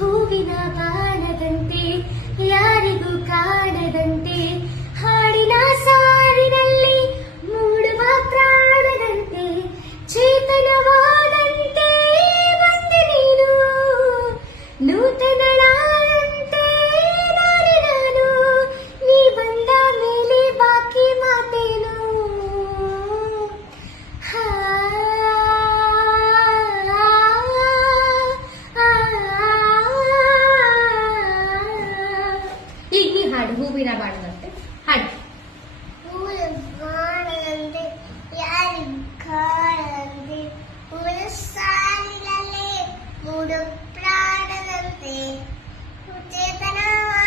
ಹೂವಿನ ಬಾಣದಂತೆ ಯಾರಿಗೂ ಕಾಣದಂತೆ ಹಾಡಿನ ಸಾಲಿನಲ್ಲಿ ಮೂಡುವ ಪ್ರಾಣದಂತೆ ಚೇತನವಾದಂತೆ ಬಂದೆ ನೀನು ನೂತನಳಾದಂತೆ ನಾನೇ ನಾನು ನೀ ಬಂದ ಮೇಲೆ ಬಾಕಿ ಮಾತೇನು ಹಾ ಈಗ ನೀ ಹಾಡು ಹೂವಿನ ಬಾಣದಂತೆ ಹಾಡು ಹೂವಿನ ಬಾಣದಂತೆ ಯಾರಿಗೂ ಕಾಣದಂತೆ ಹೂವಿನ ಸಾಲಿನಲ್ಲಿ ಮೂಡು ಪ್ರಾಣದಂತೆ ಚೇತನವಾದಂತೆ